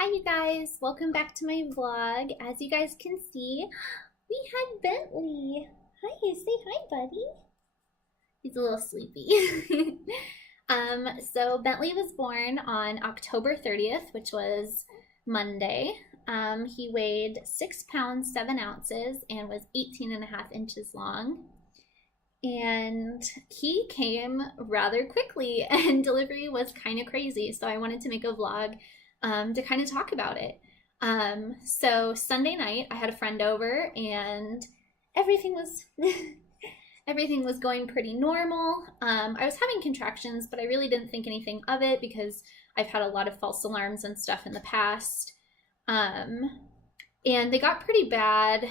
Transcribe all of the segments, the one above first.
Hi you guys, welcome back to my vlog. As you guys can see, we had Bentley. Hi, say hi buddy. He's a little sleepy. So Bentley was born on October 30th, which was Monday. He weighed 6 pounds, 7 ounces and was 18 and a half inches long. And he came rather quickly and delivery was kind of crazy. So I wanted to make a vlog to kind of talk about it. So Sunday night I had a friend over and everything was everything was going pretty normal. I was having contractions, but I really didn't think anything of it because I've had a lot of false alarms and stuff in the past. And they got pretty bad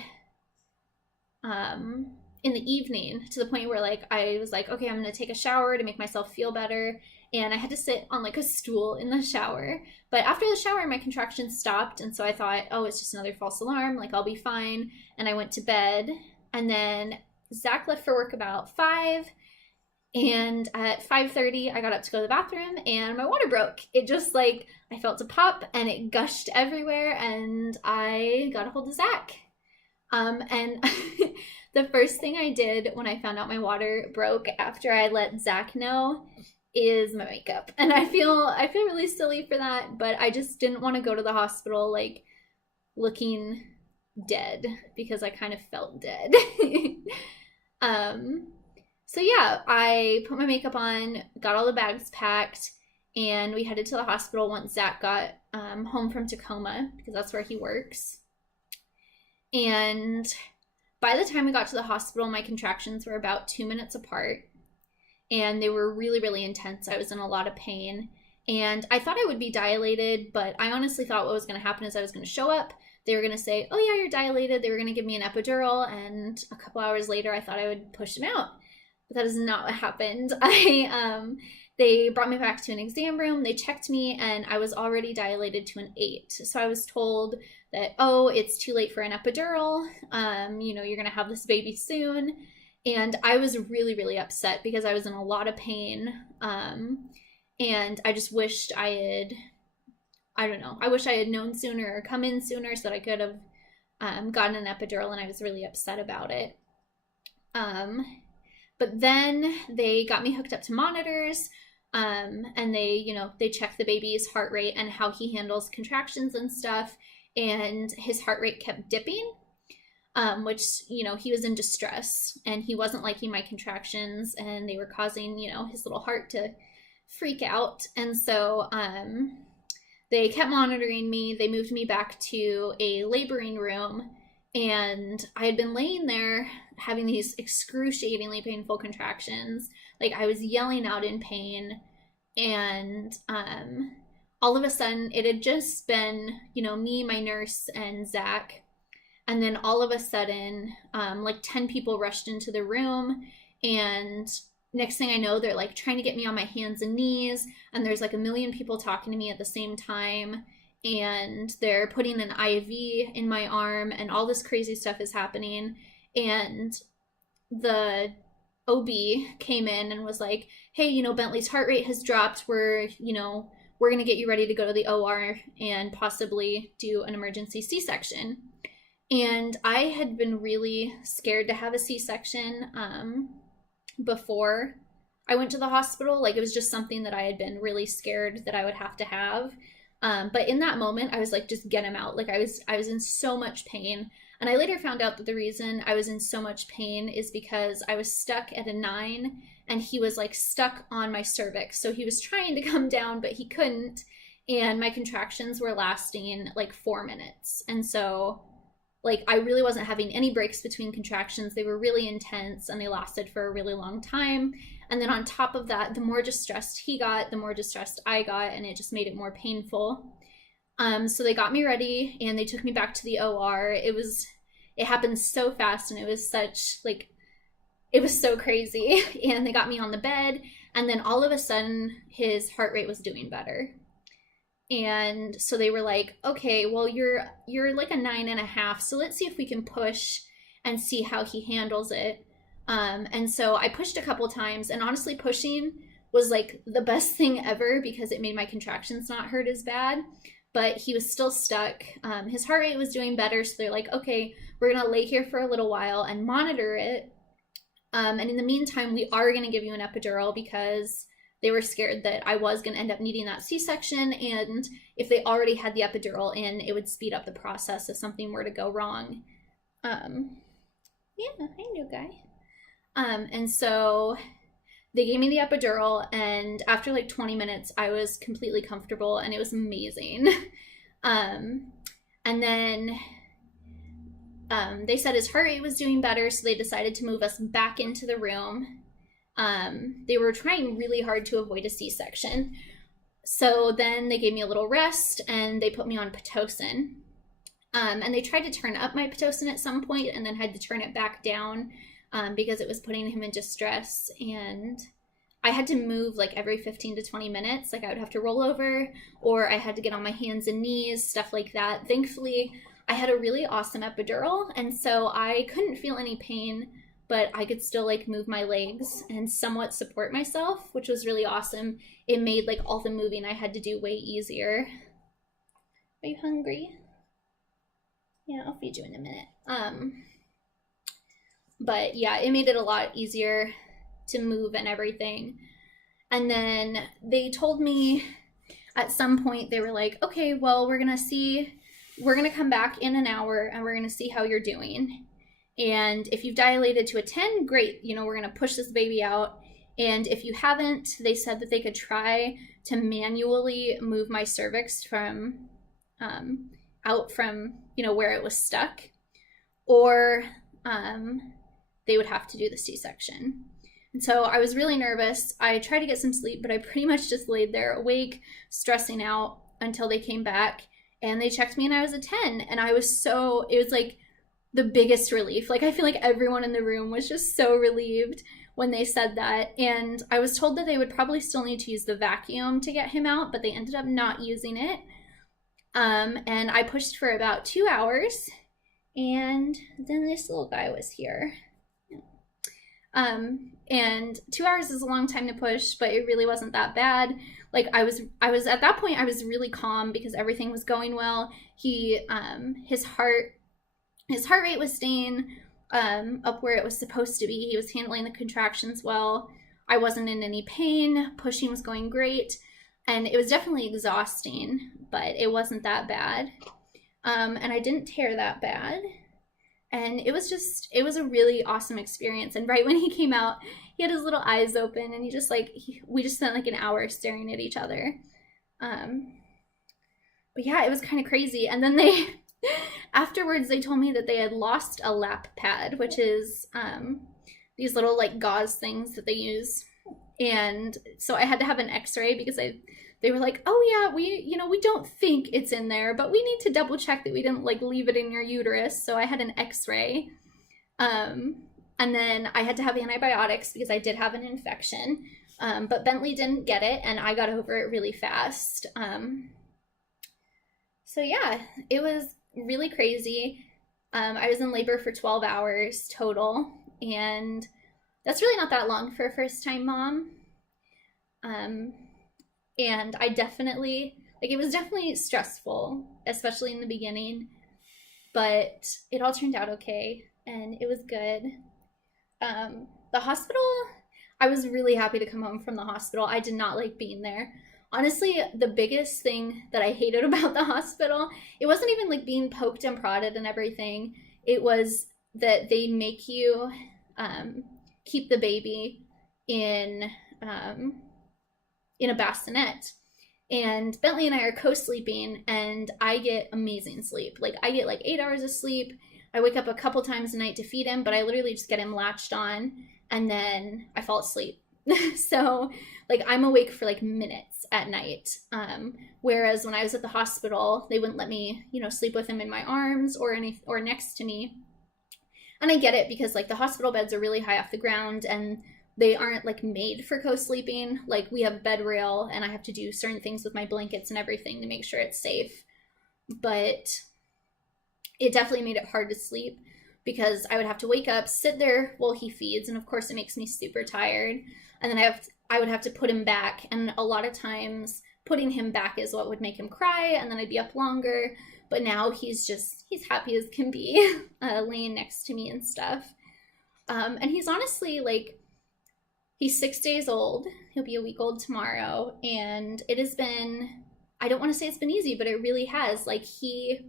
in the evening to the point where I was like, okay, I'm gonna take a shower to make myself feel better. And I had to sit on a stool in the shower. But after the shower, my contractions stopped. And so I thought, oh, it's just another false alarm. I'll be fine. And I went to bed. And then Zach left for work about 5. And at 5:30, I got up to go to the bathroom and my water broke. It just I felt a pop and it gushed everywhere. And I got a hold of Zach. And the first thing I did when I found out my water broke after I let Zach know is my makeup. And I feel really silly for that, but I just didn't want to go to the hospital looking dead because I kind of felt dead. So yeah, I put my makeup on, got all the bags packed, and we headed to the hospital once Zach got home from Tacoma because that's where he works. And by the time we got to the hospital, my contractions were about 2 minutes apart. And they were really, really intense. I was in a lot of pain. And I thought I would be dilated, but I honestly thought what was going to happen is I was going to show up. They were going to say, oh yeah, you're dilated. They were going to give me an epidural. And a couple hours later, I thought I would push them out. But that is not what happened. They brought me back to an exam room. They checked me, and I was already dilated to an 8. So I was told that, oh, it's too late for an epidural. You're going to have this baby soon. And I was really, really upset because I was in a lot of pain. And I just wished I wish I had known sooner or come in sooner so that I could have gotten an epidural, and I was really upset about it. But then they got me hooked up to monitors, and they checked the baby's heart rate and how he handles contractions and stuff, and his heart rate kept dipping. Which, he was in distress and he wasn't liking my contractions and they were causing, his little heart to freak out. And so they kept monitoring me. They moved me back to a laboring room, and I had been laying there having these excruciatingly painful contractions. I was yelling out in pain, and all of a sudden it had just been, me, my nurse, and Zach. And then all of a sudden, 10 people rushed into the room, and next thing I know, they're trying to get me on my hands and knees, and there's a million people talking to me at the same time, and they're putting an IV in my arm, and all this crazy stuff is happening. And the OB came in and was like, hey, Bentley's heart rate has dropped. We're going to get you ready to go to the OR and possibly do an emergency C-section. And I had been really scared to have a C-section before I went to the hospital. It was just something that I had been really scared that I would have to have. But in that moment, I was just get him out. I was in so much pain. And I later found out that the reason I was in so much pain is because I was stuck at a 9 and he was stuck on my cervix. So he was trying to come down, but he couldn't. And my contractions were lasting 4 minutes. And so I really wasn't having any breaks between contractions. They were really intense and they lasted for a really long time. And then on top of that, the more distressed he got, the more distressed I got, and it just made it more painful. So they got me ready and they took me back to the OR. It happened so fast, and it was such it was so crazy. And they got me on the bed, and then all of a sudden his heart rate was doing better. And so they were like, okay, well, you're a 9.5. So let's see if we can push and see how he handles it. And so I pushed a couple times, and honestly, pushing was the best thing ever because it made my contractions not hurt as bad. but he was still stuck. His heart rate was doing better, so they're like, okay, we're gonna lay here for a little while and monitor it. And in the meantime, we are gonna give you an epidural because they were scared that I was gonna end up needing that C-section, and if they already had the epidural in, it would speed up the process if something were to go wrong. Yeah, I know, guy. And so they gave me the epidural, and after like 20 minutes, I was completely comfortable, and it was amazing. And then they said his heart rate was doing better, so they decided to move us back into the room. They were trying really hard to avoid a C-section. So then they gave me a little rest, and they put me on Pitocin. And they tried to turn up my Pitocin at some point, and then had to turn it back down because it was putting him in distress. And I had to move like every 15 to 20 minutes. Like I would have to roll over, or I had to get on my hands and knees, stuff like that. Thankfully, I had a really awesome epidural, and so I couldn't feel any pain, but I could still like move my legs and somewhat support myself, which was really awesome. It made like all the moving I had to do way easier. Are you hungry? Yeah, I'll feed you in a minute. But yeah, it made it a lot easier to move and everything. And then they told me at some point, they were like, okay, well, we're gonna come back in an hour and we're gonna see how you're doing. And if you've dilated to a 10, great, we're gonna push this baby out. And if you haven't, they said that they could try to manually move my cervix from out from where it was stuck, or they would have to do the C-section. And so I was really nervous. I tried to get some sleep, but I pretty much just laid there awake, stressing out until they came back, and they checked me and I was a 10. And it was like the biggest relief. Like I feel like everyone in the room was just so relieved when they said that. And I was told that they would probably still need to use the vacuum to get him out, but they ended up not using it. And I pushed for about 2 hours, and then this little guy was here. And 2 hours is a long time to push, but it really wasn't that bad. Like I was at that point, I was really calm because everything was going well. His heart rate was staying up where it was supposed to be. He was handling the contractions well. I wasn't in any pain. Pushing was going great. And it was definitely exhausting, but it wasn't that bad. And I didn't tear that bad. And it was a really awesome experience. And right when he came out, he had his little eyes open, and we just spent like an hour staring at each other. But yeah, it was kind of crazy. And then afterwards, they told me that they had lost a lap pad, which is these little like gauze things that they use. And so I had to have an x-ray because they were like, oh yeah, we don't think it's in there, but we need to double check that we didn't like leave it in your uterus. So I had an x-ray. And then I had to have antibiotics because I did have an infection. But Bentley didn't get it, and I got over it really fast. So yeah, it was really crazy. I was in labor for 12 hours total, and that's really not that long for a first-time mom. And I definitely, it was definitely stressful, especially in the beginning, but it all turned out okay, and it was good. The hospital, I was really happy to come home from the hospital. I did not like being there. Honestly, the biggest thing that I hated about the hospital, it wasn't even like being poked and prodded and everything. It was that they make you keep the baby in a bassinet. And Bentley and I are co-sleeping, and I get amazing sleep. Like I get like 8 hours of sleep. I wake up a couple times a night to feed him, but I literally just get him latched on, and then I fall asleep. So like I'm awake for like minutes at night. Whereas when I was at the hospital, they wouldn't let me, sleep with him in my arms or next to me. And I get it because like the hospital beds are really high off the ground, and they aren't like made for co-sleeping. Like we have a bed rail, and I have to do certain things with my blankets and everything to make sure it's safe. But it definitely made it hard to sleep because I would have to wake up, sit there while he feeds, and of course it makes me super tired. And then I would have to put him back, and a lot of times putting him back is what would make him cry, and then I'd be up longer. But now he's happy as can be, laying next to me and stuff. And he's honestly, like, he's 6 days old. He'll be a week old tomorrow. And it has been, I don't want to say it's been easy, but it really has. Like, he's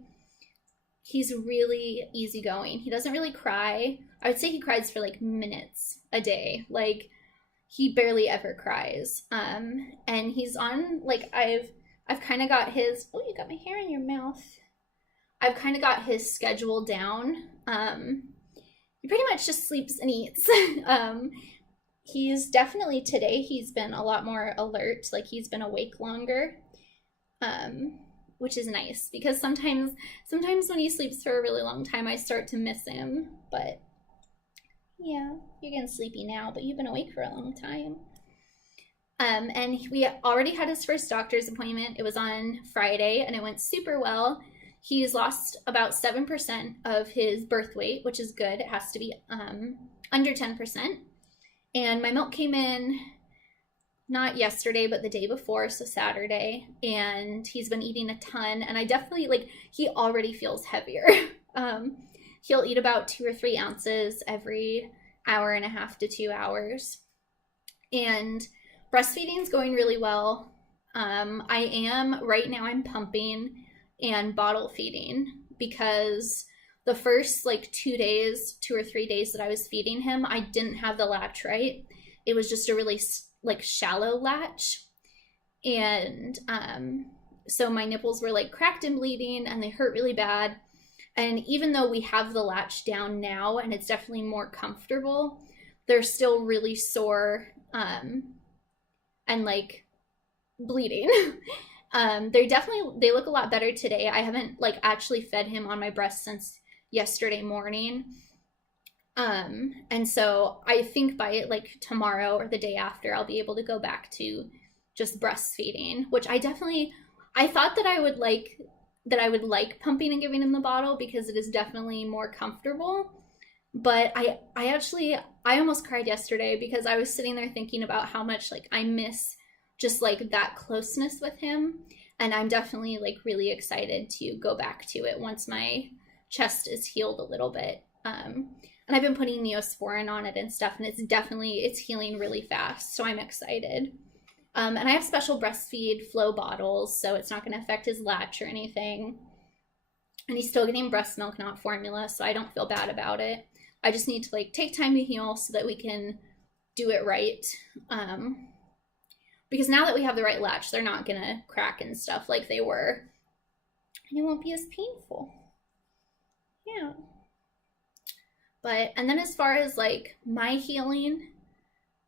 really easygoing. He doesn't really cry. I would say he cries for like minutes a day. Like, he barely ever cries. And he's on, like, I've kind of got his, oh, you got my hair in your mouth. I've kind of got his schedule down. He pretty much just sleeps and eats. He's definitely, today, he's been a lot more alert. Like, he's been awake longer, which is nice, because sometimes when he sleeps for a really long time, I start to miss him. But yeah, you're getting sleepy now, but you've been awake for a long time. And we already had his first doctor's appointment. It was on Friday, and it went super well. He's lost about 7% of his birth weight, which is good. It has to be under 10%. And my milk came in not yesterday, but the day before, so Saturday. And he's been eating a ton. And I definitely, like, he already feels heavier. He'll eat about 2 or 3 ounces every hour and a half to 2 hours. And breastfeeding is going really well. Right now I'm pumping and bottle feeding, because the first like 2 or 3 days that I was feeding him, I didn't have the latch right. It was just a really like shallow latch. And so my nipples were like cracked and bleeding, and they hurt really bad. And even though we have the latch down now and it's definitely more comfortable, they're still really sore and like bleeding. They look a lot better today. I haven't like actually fed him on my breast since yesterday morning. And so I think by like tomorrow or the day after, I'll be able to go back to just breastfeeding, which I thought that I would like pumping and giving him the bottle, because it is definitely more comfortable. But I almost cried yesterday, because I was sitting there thinking about how much like I miss just like that closeness with him. And I'm definitely like really excited to go back to it once my chest is healed a little bit. And I've been putting Neosporin on it and stuff, and it's healing really fast. So I'm excited. And I have special breastfeed flow bottles, so it's not going to affect his latch or anything. And he's still getting breast milk, not formula, so I don't feel bad about it. I just need to like take time to heal so that we can do it right. Because now that we have the right latch, they're not going to crack and stuff like they were. And it won't be as painful. Yeah. And then as far as like my healing,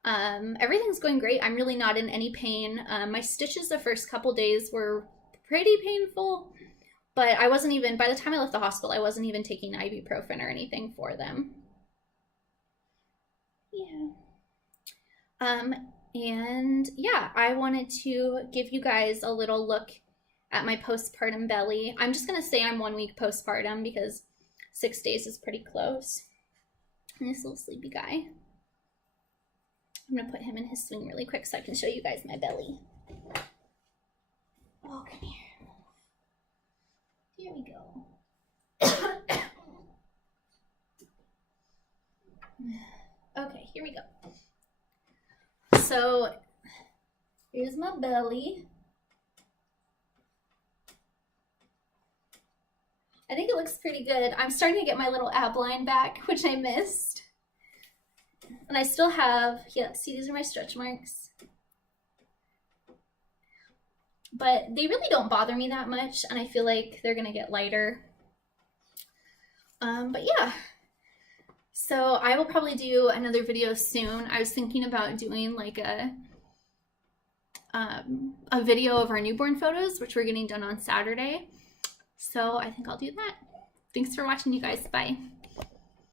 everything's going great. I'm really not in any pain. My stitches the first couple days were pretty painful, but by the time I left the hospital, I wasn't even taking ibuprofen or anything for them. Yeah. And yeah, I wanted to give you guys a little look at my postpartum belly. I'm just going to say I'm 1 week postpartum, because 6 days is pretty close. And this little sleepy guy. I'm going to put him in his swing really quick so I can show you guys my belly. Oh, come here. Here we go. Okay, here we go. So here's my belly. I think it looks pretty good. I'm starting to get my little ab line back, which I missed. And I still have, yeah, see, these are my stretch marks. But they really don't bother me that much, and I feel like they're gonna get lighter. But yeah. So I will probably do another video soon. I was thinking about doing like a video of our newborn photos, which we're getting done on Saturday. So I think I'll do that. Thanks for watching, you guys. Bye.